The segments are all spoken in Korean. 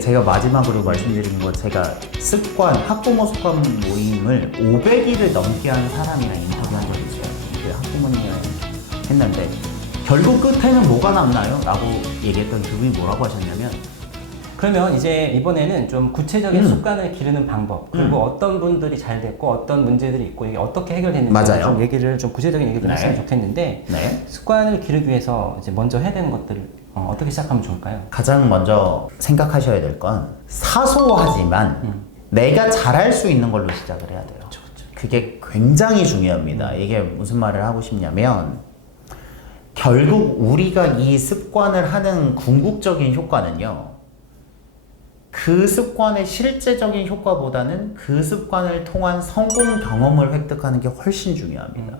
제가 마지막으로 말씀드린 거, 제가 습관, 학부모 습관 모임을 500일을 넘게 한 사람이랑 인터뷰한 적이 있어요. 그 학부모님이랑 했는데 결국 끝에는 뭐가 남나요? 라고 얘기했던 그분이 뭐라고 하셨냐면, 그러면 이제 이번에는 좀 구체적인 습관을 기르는 방법, 그리고 어떤 분들이 잘 됐고 어떤 문제들이 있고 이게 어떻게 해결됐는지 맞아요. 좀 얘기를 좀 구체적인 얘기를 네. 했으면 좋겠는데, 네. 습관을 기르기 위해서 이제 먼저 해야 되는 것들을 어떻게 시작하면 좋을까요? 가장 먼저 생각하셔야 될 건 사소하지만 내가 잘할 수 있는 걸로 시작을 해야 돼요. 그쵸. 그게 굉장히 중요합니다. 이게 무슨 말을 하고 싶냐면, 결국 우리가 이 습관을 하는 궁극적인 효과는요, 그 습관의 실제적인 효과보다는 그 습관을 통한 성공 경험을 획득하는 게 훨씬 중요합니다.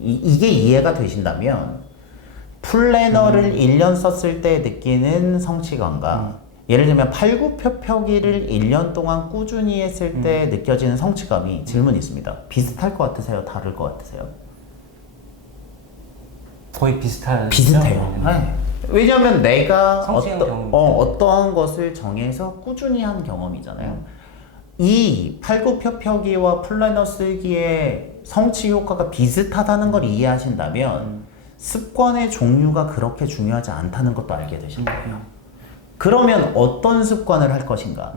이게 이해가 되신다면 플래너를 1년 썼을 때 느끼는 성취감과 예를 들면 팔굽혀펴기를 1년 동안 꾸준히 했을 때 느껴지는 성취감이, 질문이 있습니다. 비슷할 것 같으세요? 다를 것 같으세요? 거의 비슷해요. 네. 왜냐하면 내가 성취한 경험. 어떠한 것을 정해서 꾸준히 한 경험이잖아요. 이 팔굽혀펴기와 플래너 쓰기의 성취 효과가 비슷하다는 걸 이해하신다면 습관의 종류가 그렇게 중요하지 않다는 것도 알게 되실 거예요. 그러면 어떤 습관을 할 것인가?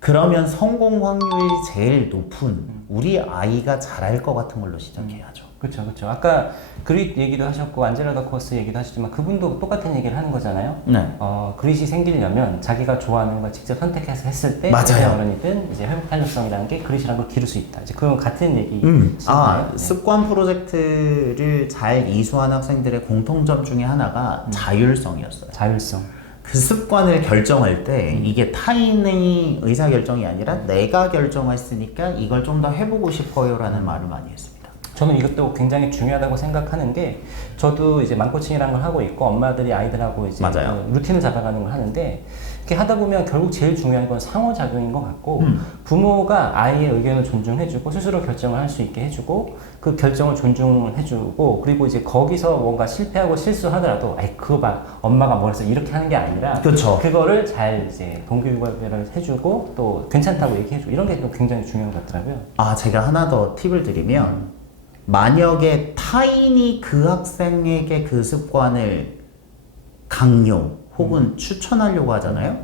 그러면 성공 확률이 제일 높은 우리 아이가 잘할 것 같은 걸로 시작해야죠. 그렇죠, 그렇죠. 아까 그릿 얘기도 하셨고 안젤라 더커스 얘기도 하셨지만 그분도 똑같은 얘기를 하는 거잖아요. 네. 그릿이 생기려면 자기가 좋아하는 걸 직접 선택해서 했을 때 맞아요. 어른이든 이제 회복 탄력성이라는 게 그릿이라는 걸 기를 수 있다. 이제 그건 같은 얘기. 습관 프로젝트를 잘 이수한 학생들의 공통점 중에 하나가 자율성이었어요. 자율성. 그 습관을 결정할 때 이게 타인의 의사결정이 아니라 내가 결정했으니까 이걸 좀 더 해보고 싶어요 라는 말을 많이 했습니다. 저는 이것도 굉장히 중요하다고 생각하는 게, 저도 이제 망코칭이라는 걸 하고 있고 엄마들이 아이들하고 이제 맞아요. 루틴을 잡아가는 걸 하는데, 이렇게 하다 보면 결국 제일 중요한 건 상호작용인 것 같고, 부모가 아이의 의견을 존중해주고 스스로 결정을 할 수 있게 해주고 그 결정을 존중해주고, 그리고 이제 거기서 뭔가 실패하고 실수하더라도 아이 그거 봐 엄마가 뭐랬어 이렇게 하는 게 아니라, 그렇죠. 그거를 잘 이제 동기유발을 해주고 또 괜찮다고 얘기해주고 이런 게 또 굉장히 중요한 것 같더라고요. 제가 하나 더 팁을 드리면, 만약에 타인이 그 학생에게 그 습관을 강요 혹은 추천하려고 하잖아요.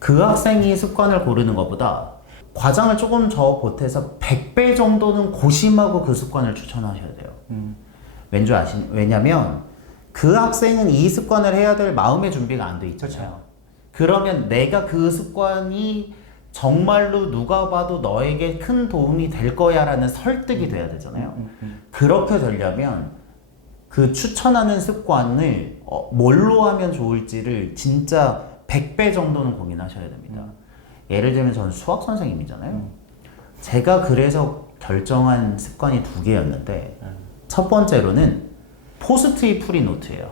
그 학생이 습관을 고르는 것보다 과장을 조금 더 보태서 100배 정도는 고심하고 그 습관을 추천하셔야 돼요. 왜냐면 그 학생은 이 습관을 해야 될 마음의 준비가 안 돼 있잖아요. 그러면 내가 그 습관이 정말로 누가 봐도 너에게 큰 도움이 될 거야 라는 설득이 돼야 되잖아요. 그렇게 되려면 그 추천하는 습관을 뭘로 하면 좋을지를 진짜 100배 정도는 고민하셔야 됩니다. 예를 들면 저는 수학 선생님이잖아요. 제가 그래서 결정한 습관이 2개였는데, 첫 번째로는 포스트잇 풀이노트예요.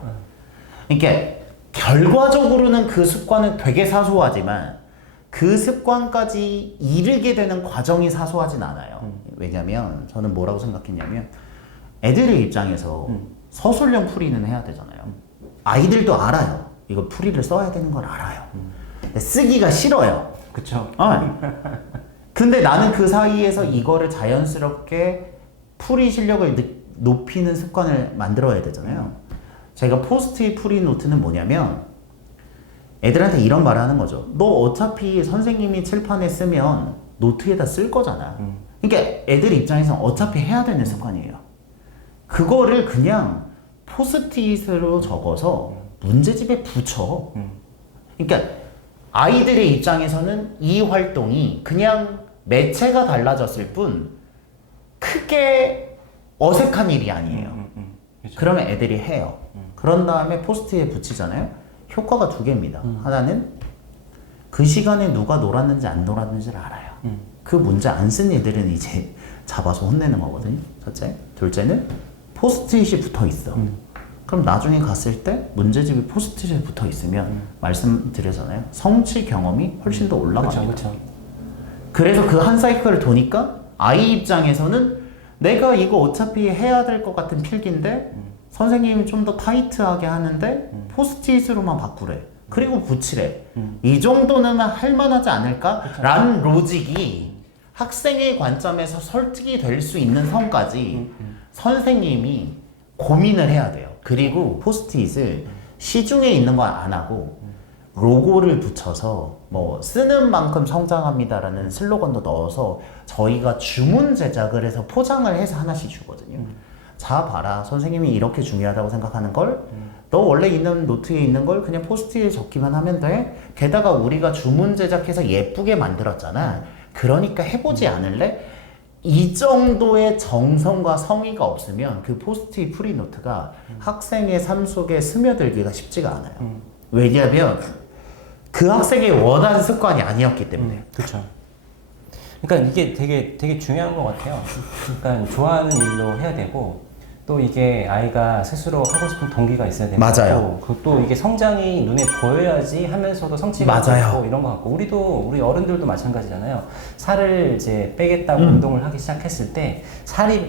그러니까 결과적으로는 그 습관은 되게 사소하지만 그 습관까지 이르게 되는 과정이 사소하진 않아요. 왜냐면 저는 뭐라고 생각했냐면, 애들의 입장에서 서술형 풀이는 해야 되잖아요. 아이들도 알아요. 이거 풀이를 써야 되는 걸 알아요. 근데 쓰기가 싫어요. 그쵸. 근데 나는 그 사이에서 이거를 자연스럽게 풀이 실력을 높이는 습관을 만들어야 되잖아요. 제가 포스트잇 풀이 노트는 뭐냐면, 애들한테 이런 말을 하는 거죠. 너 어차피 선생님이 칠판에 쓰면 노트에다 쓸 거잖아. 그러니까 애들 입장에서는 어차피 해야 되는 습관이에요. 그거를 그냥 포스트잇으로 적어서 문제집에 붙여. 그러니까 아이들의 입장에서는 이 활동이 그냥 매체가 달라졌을 뿐 크게 어색한 일이 아니에요. 그러면 애들이 해요. 그런 다음에 포스트잇에 붙이잖아요. 효과가 2개입니다. 하나는 그 시간에 누가 놀았는지 안 놀았는지를 알아요. 그 문제 안 쓴 애들은 이제 잡아서 혼내는 거거든요. 첫째. 둘째는 포스트잇이 붙어 있어. 그럼 나중에 갔을 때 문제집이 포스트잇에 붙어 있으면 말씀드렸잖아요. 성취 경험이 훨씬 더 올라갑니다. 그쵸. 그래서 그 한 사이클을 도니까 아이 입장에서는 내가 이거 어차피 해야 될 것 같은 필기인데 선생님이 좀 더 타이트하게 하는데 포스트잇으로만 바꾸래. 그리고 붙이래. 이 정도는 할 만하지 않을까라는 로직이 학생의 관점에서 설득이 될 수 있는 선까지 선생님이 고민을 해야 돼요. 그리고 포스트잇을 시중에 있는 건 안 하고 로고를 붙여서 뭐 쓰는 만큼 성장합니다라는 슬로건도 넣어서 저희가 주문 제작을 해서 포장을 해서 하나씩 주거든요. 자 봐라, 선생님이 이렇게 중요하다고 생각하는 걸 너 원래 있는 노트에 있는 걸 그냥 포스트잇에 적기만 하면 돼. 게다가 우리가 주문 제작해서 예쁘게 만들었잖아. 그러니까 해보지 않을래? 이 정도의 정성과 성의가 없으면 그 포스트잇 프리노트가 학생의 삶 속에 스며들기가 쉽지가 않아요. 왜냐하면 그 학생의 원하는 습관이 아니었기 때문에. 그렇죠. 그러니까 이게 되게 중요한 것 같아요. 그러니까 좋아하는 일로 해야 되고 또 이게 아이가 스스로 하고 싶은 동기가 있어야 되고 맞아요. 또 이게 성장이 눈에 보여야지 하면서도 성취가 맞아요. 있고 이런 것 같고 우리 어른들도 마찬가지잖아요. 살을 이제 빼겠다고 운동을 하기 시작했을 때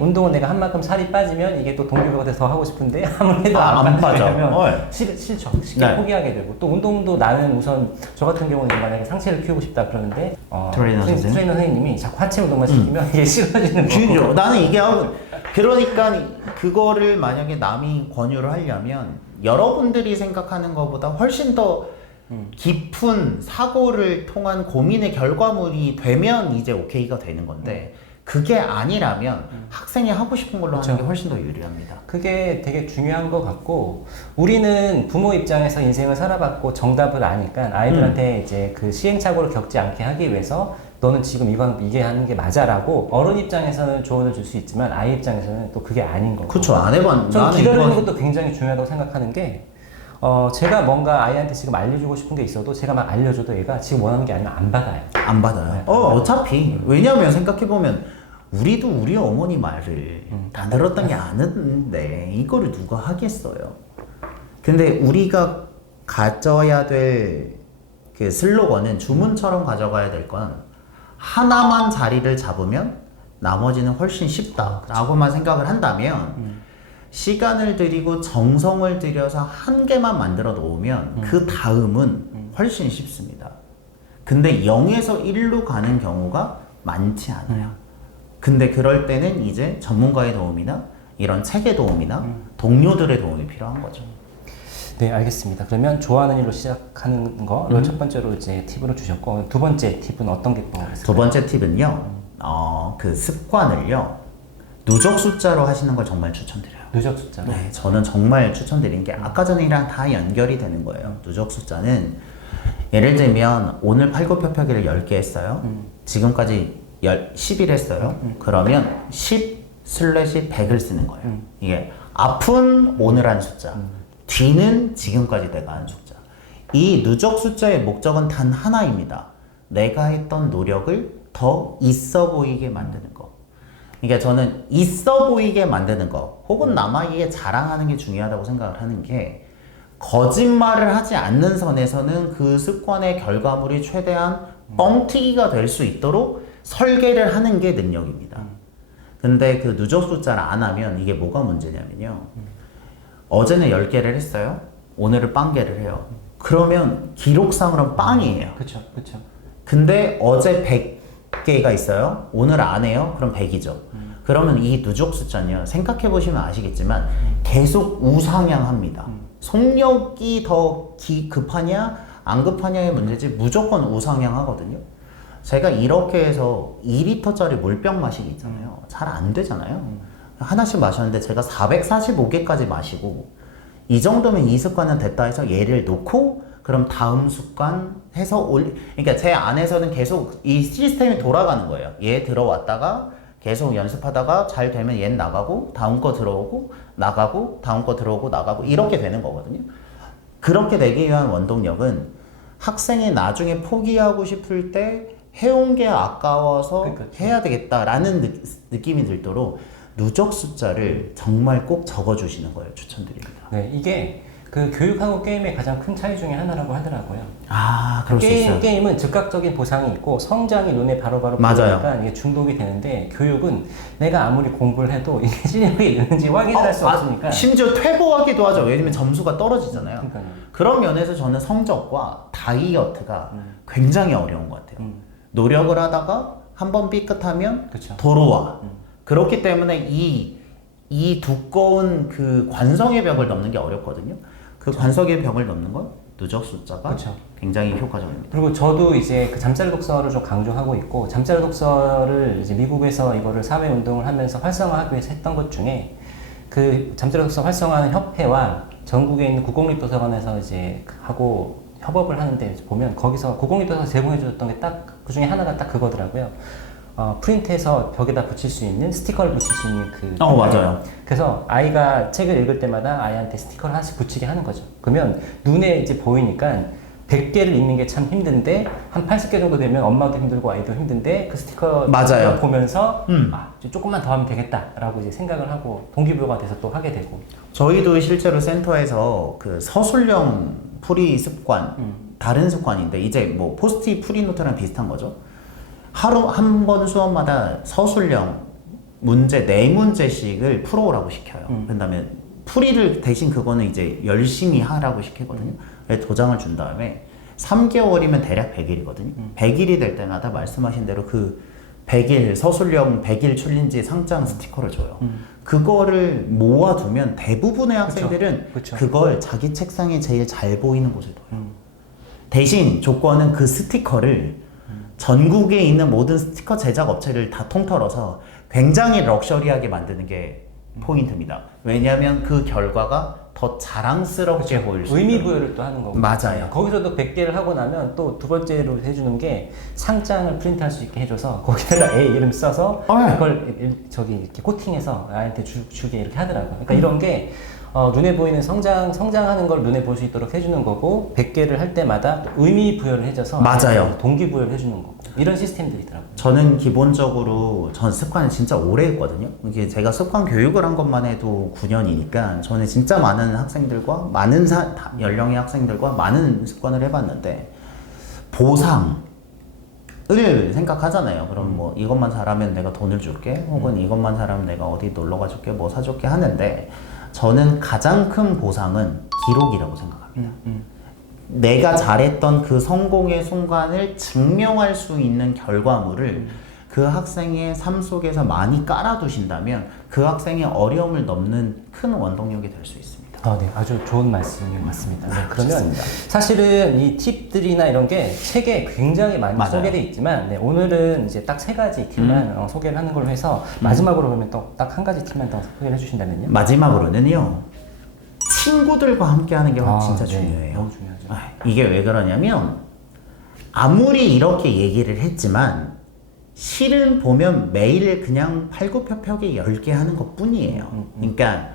운동은 내가 한 만큼 살이 빠지면 이게 또 동기부여가 돼서 더 하고 싶은데 아무래도 안 빠져. 왜냐면 싫죠. 쉽게 네. 포기하게 되고 또 운동도 나는 우선 저 같은 경우는 만약에 상체를 키우고 싶다 그러는데 트레이너 선생님이 자꾸 하체 운동만 시키면 이게 싫어지는 거고. 그죠. 나는 이게 그러니까 그거를 만약에 남이 권유를 하려면 여러분들이 생각하는 것보다 훨씬 더 깊은 사고를 통한 고민의 결과물이 되면 이제 오케이가 되는 건데 그게 아니라면 학생이 하고 싶은 걸로 하는 게 훨씬 더 유리합니다. 그게 되게 중요한 것 같고 우리는 부모 입장에서 인생을 살아봤고 정답을 아니까 아이들한테 이제 그 시행착오를 겪지 않게 하기 위해서 너는 지금 이게 하는 게 맞아라고 어른 입장에서는 조언을 줄 수 있지만 아이 입장에서는 또 그게 아닌 거고. 그렇죠. 안 해본. 전 기다리는 것도 굉장히 중요하다고 생각하는 게 제가 뭔가 아이한테 지금 알려주고 싶은 게 있어도 제가 막 알려줘도 얘가 지금 원하는 게 아니면 안 받아요. 안 받아요. 네. 어차피 왜냐하면 생각해보면 우리도 우리 어머니 말을 다 들었던 게 아는데 이거를 누가 하겠어요. 근데 우리가 가져야 될 그 슬로건은 주문처럼 가져가야 될 건 하나만 자리를 잡으면 나머지는 훨씬 쉽다라고만 생각을 한다면 시간을 들이고 정성을 들여서 한 개만 만들어 놓으면 그 다음은 훨씬 쉽습니다. 근데 0에서 1로 가는 경우가 많지 않아요. 근데 그럴 때는 이제 전문가의 도움이나 이런 책의 도움이나 동료들의 도움이 필요한 거죠. 네, 알겠습니다. 그러면 좋아하는 일로 시작하는 거를 첫 번째로 이제 팁으로 주셨고 두 번째 팁은 어떤 게 있을까요? 두 번째 팁은요, 그 습관을요, 누적 숫자로 하시는 걸 정말 추천드려요. 누적 숫자. 네, 저는 정말 추천드리는 게 아까 전이랑 다 연결이 되는 거예요. 누적 숫자는 예를 들면 오늘 팔굽혀펴기를 10개 했어요. 지금까지 10일 했어요. 그러면 10/100을 쓰는 거예요. 이게 앞은 오늘 한 숫자, 뒤는 지금까지 내가 한 숫자. 이 누적 숫자의 목적은 단 하나입니다. 내가 했던 노력을 더 있어 보이게 만드는 거. 그러니까 저는 있어 보이게 만드는 거 혹은 남에게 자랑하는 게 중요하다고 생각을 하는 게 거짓말을 하지 않는 선에서는 그 습관의 결과물이 최대한 뻥튀기가 될 수 있도록 설계를 하는 게 능력입니다. 근데 그 누적 숫자를 안 하면 이게 뭐가 문제냐면요. 어제는 10개를 했어요. 오늘은 0개를 해요. 그러면 기록상으로는 0이에요. 그렇죠. 근데 어제 100개가 있어요. 오늘 안 해요. 그럼 100이죠. 그러면 이 누적 숫자는요. 생각해 보시면 아시겠지만 계속 우상향합니다. 속력이 더 급하냐 안 급하냐의 문제지 무조건 우상향하거든요. 제가 이렇게 해서 2리터짜리 물병 마시기 있잖아요. 잘 안 되잖아요. 하나씩 마셨는데 제가 445개까지 마시고 이 정도면 이 습관은 됐다 해서 얘를 놓고 그럼 다음 습관 해서 그러니까 제 안에서는 계속 이 시스템이 돌아가는 거예요. 얘 들어왔다가 계속 연습하다가 잘 되면 얘는 나가고 다음 거 들어오고 나가고 다음 거 들어오고 나가고 이렇게 되는 거거든요. 그렇게 되기 위한 원동력은 학생이 나중에 포기하고 싶을 때 해온 게 아까워서 해야 되겠다라는 느낌이 들도록 누적 숫자를 정말 꼭 적어주시는 거예요. 추천드립니다. 네, 이게 그 교육하고 게임의 가장 큰 차이 중에 하나라고 하더라고요. 아, 그럴 수 있어요. 게임은 즉각적인 보상이 있고 성장이 눈에 바로바로 맞아요. 보이니까 이게 중독이 되는데 교육은 내가 아무리 공부를 해도 이게 실력이 있는지 확인할 수 없으니까. 심지어 퇴보하기도 하죠. 왜냐면 점수가 떨어지잖아요. 그러니까요. 그런 면에서 저는 성적과 다이어트가 굉장히 어려운 것 같아요. 노력을 하다가 한번 삐끗하면 그쵸. 도로와. 그렇기 때문에 이 두꺼운 그 관성의 벽을 넘는 게 어렵거든요. 그 관성의 벽을 넘는 건 누적 숫자가 그쵸. 굉장히 효과적입니다. 그리고 저도 이제 그 잠자리 독서를 좀 강조하고 있고, 잠자리 독서를 이제 미국에서 이거를 사회 운동을 하면서 활성화하기 위해서 했던 것 중에 그 잠자리 독서 활성화하는 협회와 전국에 있는 국공립도서관에서 이제 하고 협업을 하는데 보면 거기서 국공립도서관 제공해줬던 게 딱 그 중에 하나가 딱 그거더라고요. 프린트해서 벽에다 붙일 수 있는 스티커를 붙일 수 있는 그. 맞아요. 그래서 아이가 책을 읽을 때마다 아이한테 스티커를 하나씩 붙이게 하는 거죠. 그러면 눈에 이제 보이니까 100개를 읽는 게 참 힘든데 한 80개 정도 되면 엄마도 힘들고 아이도 힘든데 그 스티커 맞아요. 보면서 조금만 더 하면 되겠다라고 이제 생각을 하고 동기부여가 돼서 또 하게 되고. 저희도 실제로 센터에서 그 서술형 풀이 습관, 다른 습관인데 이제 뭐 포스트잇 풀이노트랑 비슷한 거죠. 하루 한 번 수업마다 서술형 문제 4문제씩을 풀어오라고 시켜요. 그다음에 풀이를 대신 그거는 이제 열심히 하라고 시키거든요. 도장을 준 다음에 3개월이면 대략 100일이거든요. 100일이 될 때마다 말씀하신 대로 그 100일 서술형 100일 챌린지 상장 스티커를 줘요. 그거를 모아두면 대부분의 학생들은 그쵸. 그걸 자기 책상에 제일 잘 보이는 곳에 둬요. 대신 조건은 그 스티커를 전국에 있는 모든 스티커 제작 업체를 다 통틀어서 굉장히 럭셔리하게 만드는 게 포인트입니다. 왜냐하면 그 결과가 더 자랑스럽게 보일 수 의미 있어요. 부여를 또 하는 거고. 맞아요. 거기서도 100개를 하고 나면 또 두 번째로 해주는 게 상장을 프린트할 수 있게 해줘서 거기다가 애 이름 써서 그걸 저기 이렇게 코팅해서 아이한테 주게 이렇게 하더라고요. 그러니까 이런 게 눈에 보이는 성장하는 걸 눈에 볼 수 있도록 해주는 거고 100개를 할 때마다 또 의미 부여를 해줘서 맞아요. 동기부여를 해주는 거고 이런 시스템들이 있더라고요. 저는 기본적으로 전 습관을 진짜 오래 했거든요. 이게 제가 습관 교육을 한 것만 해도 9년이니까 저는 진짜 많은 학생들과 많은 연령의 학생들과 많은 습관을 해봤는데 보상을 생각하잖아요. 그럼 뭐 이것만 잘하면 내가 돈을 줄게 혹은 이것만 잘하면 내가 어디 놀러 가줄게 뭐 사줄게 하는데 저는 가장 큰 보상은 기록이라고 생각합니다. 내가 잘했던 그 성공의 순간을 증명할 수 있는 결과물을 그 학생의 삶 속에서 많이 깔아두신다면 그 학생의 어려움을 넘는 큰 원동력이 될 수 있습니다. 네, 아주 좋은 말씀이 맞습니다. 네, 그러면 좋습니다. 사실은 이 팁들이나 이런 게 책에 굉장히 많이 맞아요. 소개되어 있지만, 네, 오늘은 이제 딱 3가지 팁만 소개를 하는 걸로 해서 마지막으로 그러면 또 딱 1가지 팁만 더 소개를 해주신다면요. 마지막으로는요, 친구들과 함께 하는 게 진짜 네, 중요해요. 너무 중요하죠. 이게 왜 그러냐면, 아무리 이렇게 얘기를 했지만, 실은 보면 매일 그냥 팔굽혀펴기 10개 하는 것 뿐이에요. 그러니까,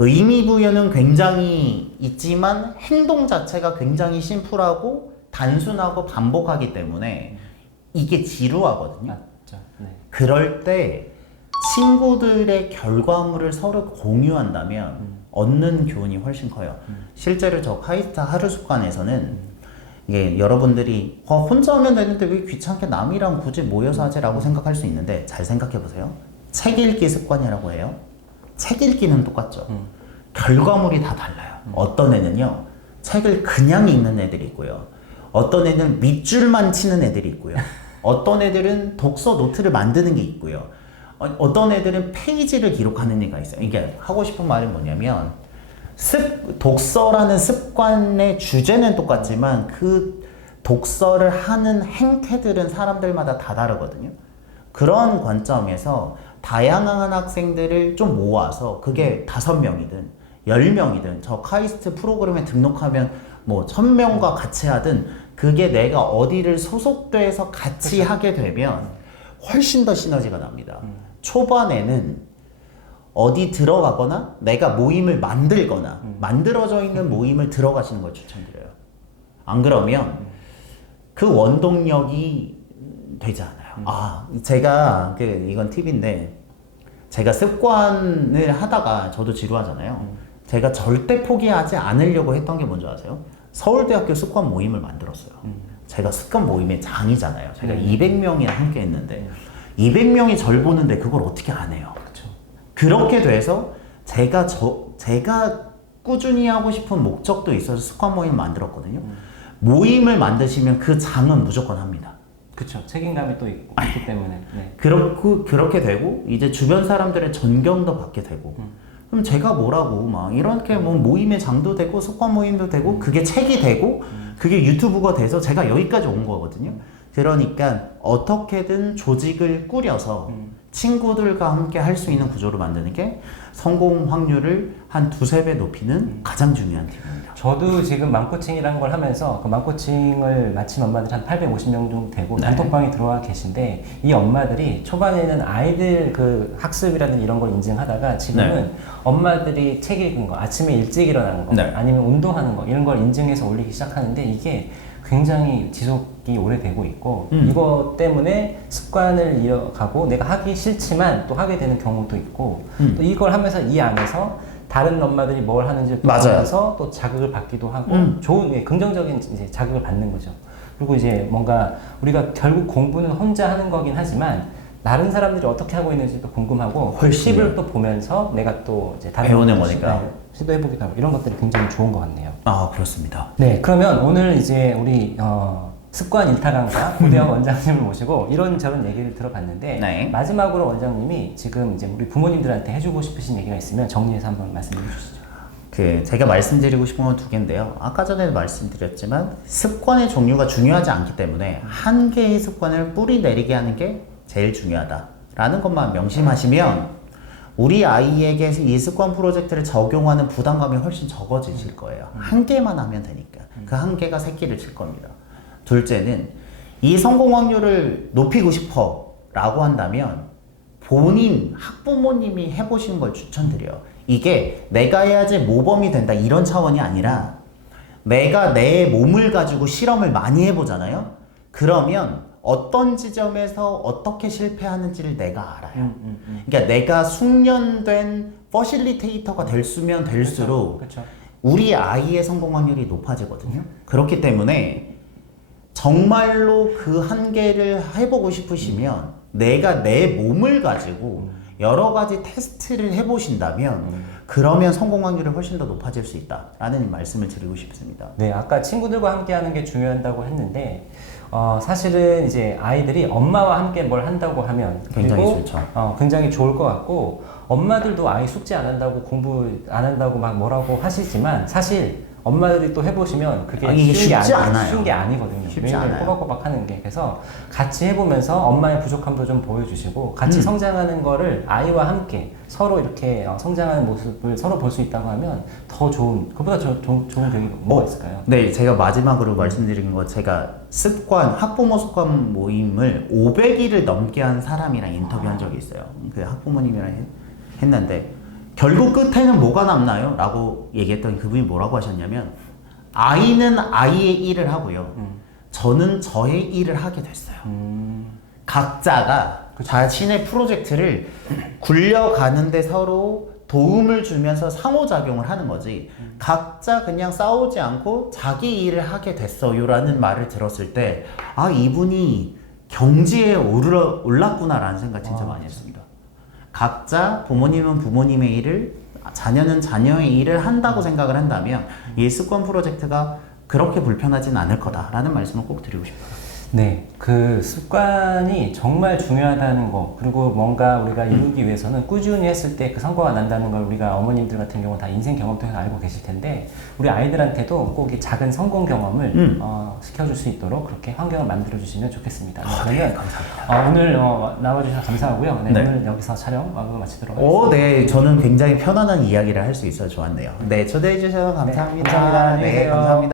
의미 부여는 굉장히 있지만 행동 자체가 굉장히 심플하고 단순하고 반복하기 때문에 이게 지루하거든요. 맞죠. 네. 그럴 때 친구들의 결과물을 서로 공유한다면 얻는 교훈이 훨씬 커요. 실제로 저 카이스트 하루 습관에서는 이게 여러분들이 혼자 하면 되는데 왜 귀찮게 남이랑 굳이 모여서 하지라고 생각할 수 있는데 잘 생각해 보세요. 책 읽기 습관이라고 해요. 책 읽기는 똑같죠. 결과물이 다 달라요. 어떤 애는요, 책을 그냥 읽는 애들이 있고요. 어떤 애는 밑줄만 치는 애들이 있고요. 어떤 애들은 독서 노트를 만드는 게 있고요. 어떤 애들은 페이지를 기록하는 애가 있어요. 이게 하고 싶은 말은 뭐냐면, 독서라는 습관의 주제는 똑같지만 그 독서를 하는 행태들은 사람들마다 다 다르거든요. 그런 관점에서 다양한 학생들을 좀 모아서 그게 5명이든 10명이든 저 카이스트 프로그램에 등록하면 뭐 1000명과 같이 하든 그게 내가 어디를 소속돼서 같이 하게 되면 훨씬 더 시너지가 납니다. 초반에는 어디 들어가거나 내가 모임을 만들거나 만들어져 있는 모임을 들어가시는 걸 추천드려요. 안 그러면 그 원동력이 되지 않아요. 제가 이건 팁인데 제가 습관을 하다가 저도 지루하잖아요. 제가 절대 포기하지 않으려고 했던 게 뭔지 아세요? 서울대학교 습관 모임을 만들었어요. 제가 습관 모임의 장이잖아요. 제가 200명이랑 함께 했는데 200명이 절 보는데 그걸 어떻게 안 해요? 그렇죠. 그렇게 돼서 제가 꾸준히 하고 싶은 목적도 있어서 습관 모임 만들었거든요. 모임을 만드시면 그 장은 무조건 합니다. 그렇죠. 책임감이 또 있기 때문에. 네. 그렇게 되고 이제 주변 사람들의 존경도 받게 되고 그럼 제가 뭐라고 막 이렇게 뭐 모임의 장도 되고 습관 모임도 되고 그게 책이 되고 그게 유튜브가 돼서 제가 여기까지 온 거거든요. 그러니까 어떻게든 조직을 꾸려서 친구들과 함께 할 수 있는 구조를 만드는 게 성공 확률을 한 2~3배 높이는 가장 중요한 팁입니다. 저도 지금 맘코칭이라는 걸 하면서 그 맘코칭을 마친 엄마들이 한 850명 정도 되고 네. 단톡방에 들어와 계신데 이 엄마들이 초반에는 아이들 그 학습이라든지 이런 걸 인증하다가 지금은 엄마들이 책 읽은 거, 아침에 일찍 일어나는 거, 네. 아니면 운동하는 거 이런 걸 인증해서 올리기 시작하는데 이게 굉장히 지속이 오래되고 있고 이것 때문에 습관을 이어가고 내가 하기 싫지만 또 하게 되는 경우도 있고 또 이걸 하면서 이 안에서 다른 엄마들이 뭘 하는지 또 맞아요. 보면서 또 자극을 받기도 하고 좋은 긍정적인 이제 자극을 받는 거죠. 그리고 이제 뭔가 우리가 결국 공부는 혼자 하는 거긴 하지만 다른 사람들이 어떻게 하고 있는지도 궁금하고 훨씬 팁을 또 보면서 내가 또 이제 다른 배우는 것들 거니까. 시도해보기도 하고 이런 것들이 굉장히 좋은 것 같네요. 아 그렇습니다. 네, 그러면 오늘 이제 우리 습관 일타강사 고대영 원장님을 모시고 이런저런 얘기를 들어봤는데 네. 마지막으로 원장님이 지금 이제 우리 부모님들한테 해주고 싶으신 얘기가 있으면 정리해서 한번 말씀해 주시죠. 제가 말씀드리고 싶은 건 2개인데요. 아까 전에도 말씀드렸지만 습관의 종류가 중요하지 않기 때문에 한 개의 습관을 뿌리 내리게 하는 게 제일 중요하다라는 것만 명심하시면 우리 아이에게 이 습관 프로젝트를 적용하는 부담감이 훨씬 적어지실 거예요. 한 개만 하면 되니까. 그 한 개가 새끼를 칠 겁니다. 둘째는 이 성공 확률을 높이고 싶어 라고 한다면 본인 학부모님이 해보시는 걸 추천드려요. 이게 내가 해야지 모범이 된다 이런 차원이 아니라 내가 내 몸을 가지고 실험을 많이 해보잖아요. 그러면 어떤 지점에서 어떻게 실패하는지를 내가 알아요. 그러니까 내가 숙련된 퍼실리테이터가 될수면 될수록 그렇죠. 우리 아이의 성공 확률이 높아지거든요. 그렇기 때문에 정말로 그 한계를 해보고 싶으시면 내가 내 몸을 가지고 여러 가지 테스트를 해보신다면 그러면 성공 확률이 훨씬 더 높아질 수 있다라는 말씀을 드리고 싶습니다. 네, 아까 친구들과 함께 하는 게 중요하다고 했는데 사실은 이제 아이들이 엄마와 함께 뭘 한다고 하면 굉장히 그리고 좋죠. 굉장히 좋을 것 같고 엄마들도 아이 숙제 안 한다고 공부 안 한다고 막 뭐라고 하시지만 사실 엄마들이 또 해보시면 그게 이게 쉬운 게 쉽지 않아요. 쉬운 게 아니거든요. 쉽지 매일매일 않아요. 꼬박꼬박 하는 게. 그래서 같이 해보면서 엄마의 부족함도 좀 보여주시고 같이 성장하는 거를 아이와 함께 서로 이렇게 성장하는 모습을 서로 볼 수 있다고 하면 더 좋은, 그보다 좋은 계획이 뭐가 있을까요? 네, 제가 마지막으로 말씀드린 거 제가 학부모 습관 모임을 500일을 넘게 한 사람이랑 인터뷰한 적이 있어요. 그 학부모님이랑 했는데 결국 끝에는 뭐가 남나요? 라고 얘기했더니 그분이 뭐라고 하셨냐면 아이는 아이의 일을 하고요. 저는 저의 일을 하게 됐어요. 각자가 자신의 프로젝트를 굴려가는데 서로 도움을 주면서 상호작용을 하는 거지 각자 그냥 싸우지 않고 자기 일을 하게 됐어요 라는 말을 들었을 때 아 이분이 경지에 올랐구나 라는 생각 진짜 많이 했습니다. 각자 부모님은 부모님의 일을 자녀는 자녀의 일을 한다고 생각을 한다면 이 습관 프로젝트가 그렇게 불편하진 않을 거다라는 말씀을 꼭 드리고 싶어요. 네, 그 습관이 정말 중요하다는 거 그리고 뭔가 우리가 이루기 위해서는 꾸준히 했을 때 그 성과가 난다는 걸 우리가 어머님들 같은 경우는 다 인생 경험 통해서 알고 계실 텐데 우리 아이들한테도 꼭 이 작은 성공 경험을 시켜줄 수 있도록 그렇게 환경을 만들어 주시면 좋겠습니다. 그러면 감사합니다. 오늘 나와주셔서 감사하고요. 네, 네. 오늘 여기서 촬영 마치도록 하겠습니다. 네, 저는 굉장히 편안한 이야기를 할 수 있어서 좋았네요. 네, 초대해 주셔서 감사합니다. 네, 감사합니다. 안녕히 네, 계세요. 감사합니다.